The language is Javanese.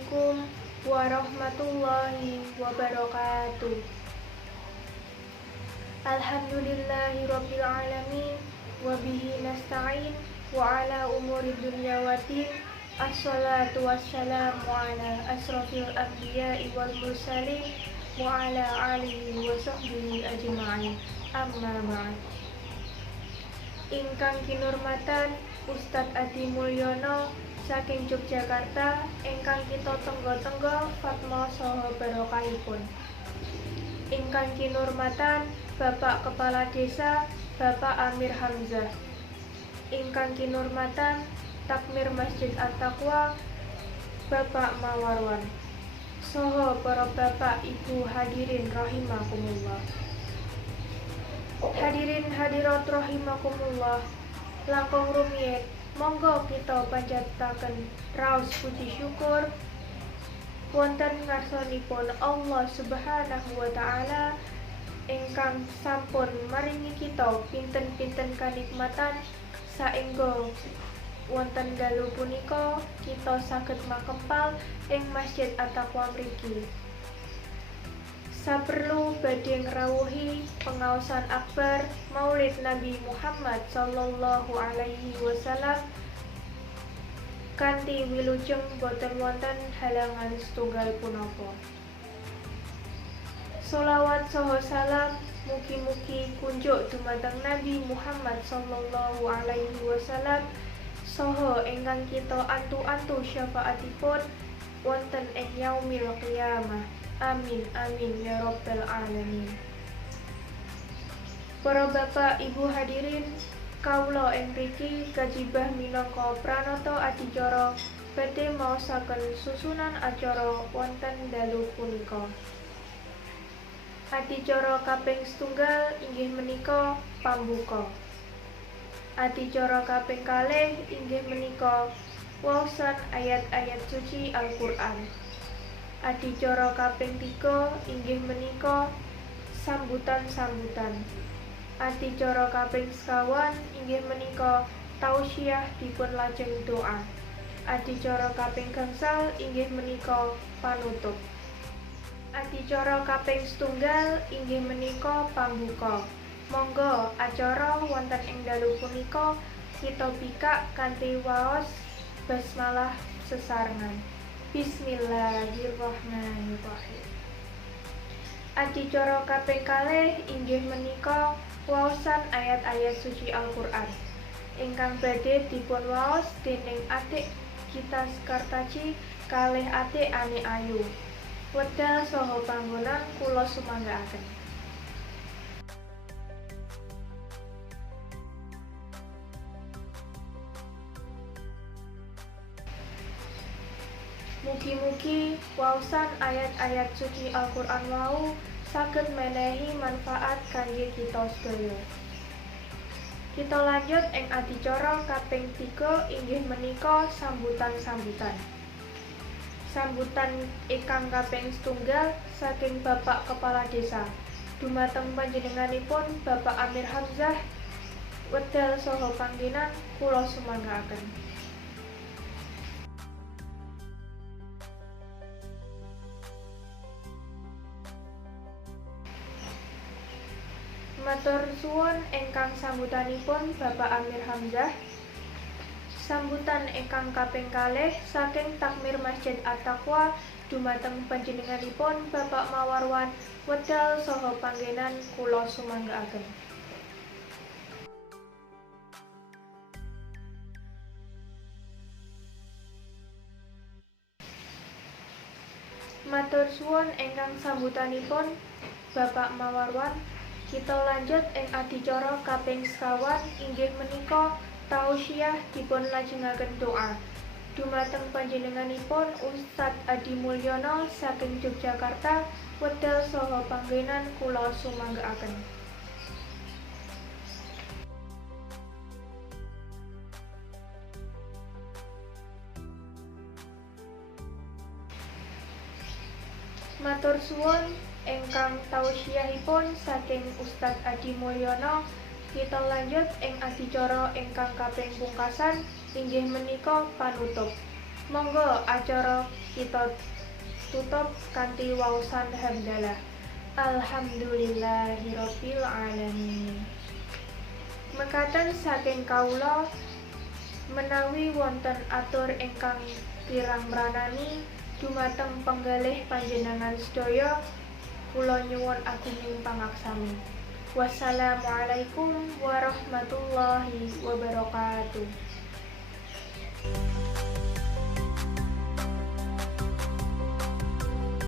Assalamualaikum warahmatullahi wabarakatuh. Alhamdulillahirabbil alamin wa bihi nasta'in wa ala umuri dunya waddin. Assalatu wassalamu ala asrofil anbiya'i wal mursalin wa ala alihi wa sahbihi ajma'in. Amma ba'd. Ingkang kinurmatan Ustadz Adi Mulyono saking Yogyakarta ingkang kita tenggo-tenggo fatma saha barokahipun. Ingkang kinurmatan Bapak Kepala Desa Bapak Amir Hamzah. Ingkang kinurmatan Takmir Masjid At-Taqwa Bapak Mawarwan. Saha para bapak ibu hadirin rahimakumullah. Hadirin hadirat rahimakumullah. Langkung rumiyin monggo kita panjataken raos puji syukur wonten ngarsanipun Allah Subhanahu wa taala ingkang sampun maringi kita pinten-pinten kanikmatan saengga wonten dalu punika kita saged makempal ing Masjid At-Taqwa mriki. Saperlu badhe ngrawuhi pengaosan akbar Maulid Nabi Muhammad sallallahu alaihi wasallam kanthi wilujeng boten wonten halangan setunggal punapa. Sholawat saha salam mugi-mugi kunjuk dumateng Nabi Muhammad sallallahu alaihi wasallam saha ingkang kita antu-antu syafaatipun wonten ing yaumil qiyamah. Amin amin ya rabbal alamin. Para bapak ibu hadirin, kawula ing mriki kajibah minangka pranata adicara badhe maosaken susunan acara wonten dalu punika. Adicara kaping setunggal inggih menika pambuka. Adicara kaping kalih inggih menika waosan ayat-ayat suci Al-Qur'an. Adicara kaping 3 inggih menika sambutan-sambutan. Adicara kaping sekawan inggih menika tausiah dipun lajeng doa. Adicara kaping gangsal inggih menika panutup. Adicara kaping setunggal inggih menika pambuka. Monggo acara wonten ing dalu punika kita bikak kanthi waos basmalah sesarengan. Bismillahirrahmanirrahim. Adicara kaping kalih inggih menika waosan ayat-ayat suci Al-Qur'an ingkang badhe dipun waos dening adik kita Sekartaji kalih adik Ani Ayu. Wedal saha panggonan kula sumanggaaken. Mugi-mugi waosan ayat-ayat suci Al-Qur'an wau saged menehi manfaat kangge kita sedaya. Kita lanjut ing adicara kaping 3 inggih menika sambutan-sambutan. Sambutan ingkang kaping setunggal saking Bapak Kepala Desa. Dumateng panjenenganipun Bapak Amir Hamzah. Wedal saha panggenan kula sumanggaaken. Matur suwun ingkang sambutanipun Bapak Amir Hamzah. Sambutan ingkang kaping kalih saking Takmir Masjid At-Taqwa dumateng panjenenganipun Bapak Mawarwan. Wedal saha panggenan kula sumanggaaken. Matur suwun ingkang sambutanipun Bapak Mawarwan. Kita lanjut ing adicara kaping sekawan inggih menika tausiah dipun lajengaken doa. Dumateng panjenenganipun Ustadz Adi Mulyono saking Yogyakarta. Wedal saha panggenan kula sumanggaaken. Matur suwun ingkang tausiahipun saking Ustadz Adi Mulyono. Kita lanjut ing adicara ingkang kaping pungkasan inggih menika panutup. Monggo acara kita tutup kanthi waosan hamdalah. Alhamdulillahirabbil alamin. Mekaten saking kawula menawi wonten atur ingkang kirang mranani dumateng penggalih panjenengan sedaya, kula nyuwun agunging pangaksami. Wassalamualaikum warahmatullahi wabarakatuh.